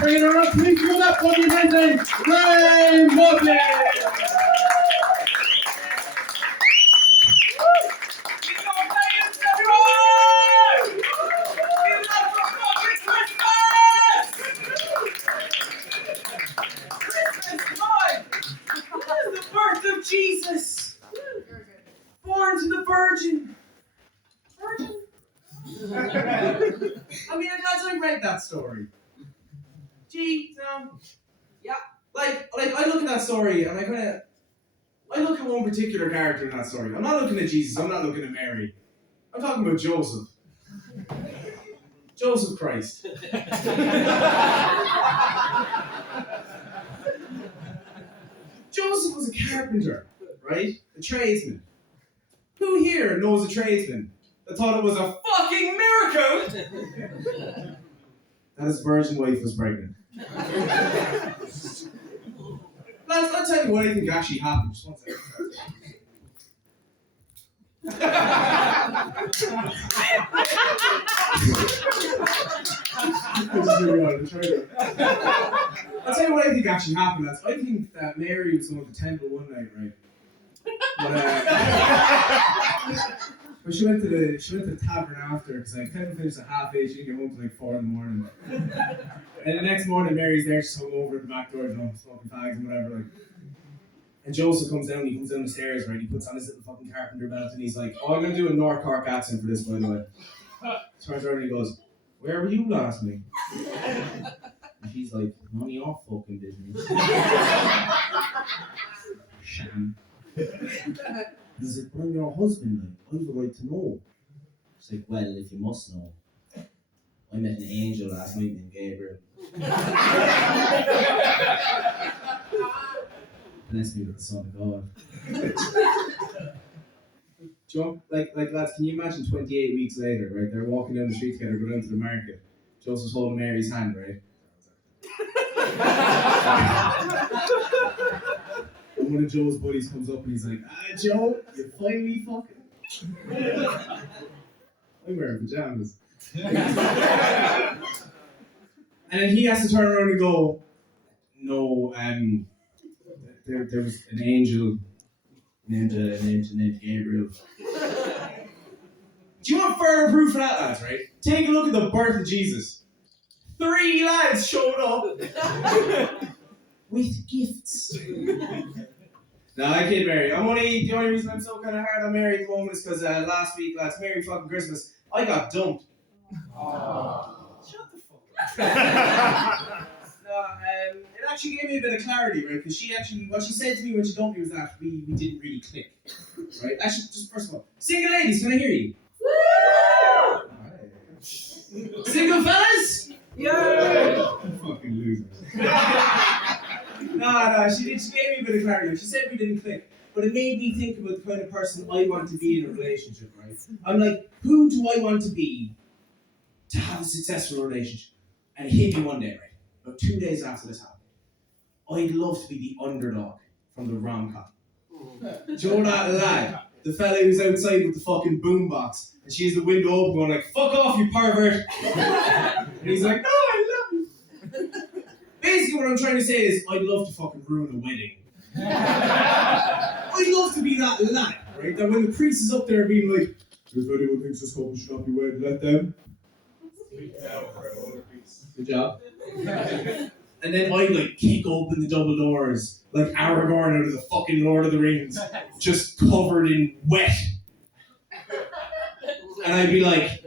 Bringing her up, please give it up for the amazing Ray Mobley. The birth of Jesus, born to the Virgin. I mean, as I read that story, gee, yeah, like I look at that story and I look at one particular character in that story. I'm not looking at Jesus. I'm not looking at Mary. I'm talking about Joseph. Joseph Christ. Joseph was a carpenter, right? A tradesman. Who here knows a tradesman that thought it was a fucking miracle that his virgin wife was pregnant? I'll tell you what I think actually happened. Just one second. I'll tell you what I think actually happened. I think that Mary was going to the temple one night, right? But she went to the tavern after because like temple finished at 8:30. She didn't get home till like 4 in the morning. And the next morning, Mary's there. She's hung over at the back door, you know, smoking fags and whatever. Like. And Joseph comes down. He comes down the stairs, right? He puts on his little fucking carpenter belt, and he's like, "Oh, I'm gonna do a North Cork accent for this, by the way." Turns around and he goes, "Where were you last night?" And she's like, "None of your fucking business." Sham. He's like, "But I'm your husband, like, I have the right to know." She's like, "Well, if you must know, I met an angel last night named Gabriel. Bless me with the Son of God." Jump, like lads, can you imagine 28 weeks later, right? They're walking down the street together, go down to the market. Joseph's holding Mary's hand, right? And one of Joe's buddies comes up and he's like, Joe, you finally fucking. I'm wearing pajamas. And then he has to turn around and go, "No, there was an angel named Gabriel." Do you want further proof of that, lads, right? Take a look at the birth of Jesus. 3 lads showed up with gifts. No, I kid Mary. The only reason I'm so kind of hard on Mary at the moment is because last week, lads, Merry fucking Christmas, I got dumped. Shut the fuck up. It actually gave me a bit of clarity, right? Because what she said to me when she dumped me was that we didn't really click, right? Actually, just first of all, single ladies, can I hear you? Woo! Right. Single fellas? Yeah! Fucking losers. No, she gave me a bit of clarity. She said we didn't click, but it made me think about the kind of person I want to be in a relationship, right? I'm like, who do I want to be to have a successful relationship? And it hit me one day, right? About 2 days after this happened. I'd love to be the underdog from the rom-com. Do you know that lad? The fella who's outside with the fucking boombox, and she has the window open going like, "Fuck off, you pervert!" And he's like, "No, I love you." Basically what I'm trying to say is, I'd love to fucking ruin a wedding. I'd love to be that lad, right? That when the priest is up there being like, "If anyone thinks this couple should not be wed, let them." Good job. And then I'd like kick open the double doors like Aragorn out of the fucking Lord of the Rings, just covered in wet. And I'd be like,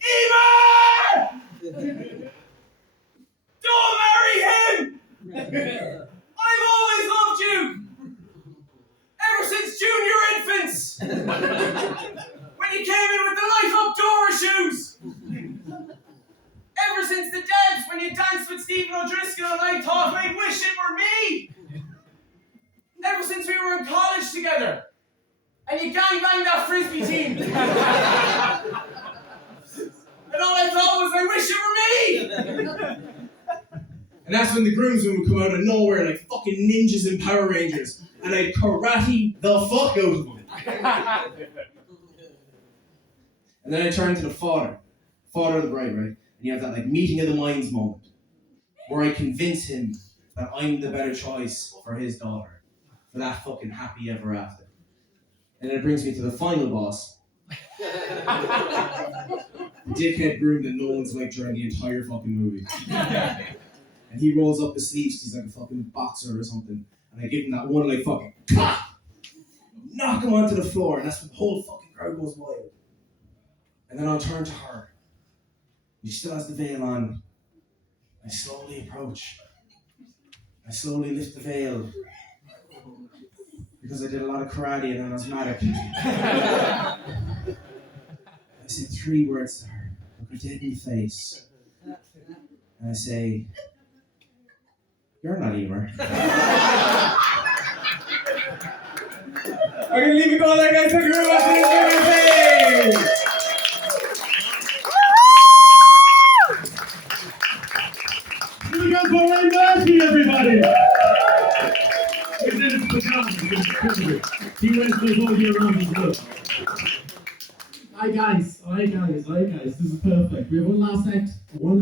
"Eamon! Don't marry him! I've always loved you! Ever since junior infants! When you came in with the light up Dora shoes! Ever since the dance when you danced with Stephen O'Driscoll and I thought I'd wish it were me! Ever since we were in college together and you gangbanged that frisbee team! And all I thought was, I wish it were me! And that's when the groomsmen would come out of nowhere like fucking ninjas in Power Rangers and I'd karate the fuck out of them. And then I turned to the father of the bride, right? And you have that like meeting of the minds moment. where I convince him that I'm the better choice for his daughter, for that fucking happy ever after. And it brings me to the final boss. The dickhead groom that no one's like during the entire fucking movie. And he rolls up his sleeves, he's like a fucking boxer or something. And I give him that one like fucking clap! Knock him onto the floor, and that's when the whole fucking crowd goes wild. And then I'll turn to her. She still has the veil on. I slowly approach. I slowly lift the veil. Because I did a lot of karate and an asthmatic. I say 3 words to her. Look her dead in the face. And I say, "You're not Emer." I'm gonna leave it going like that. Thank you very much. Here we go for Ray Murphy, everybody. We did it for John. He went through all year round as well. Hi guys. This is perfect. We have one last act.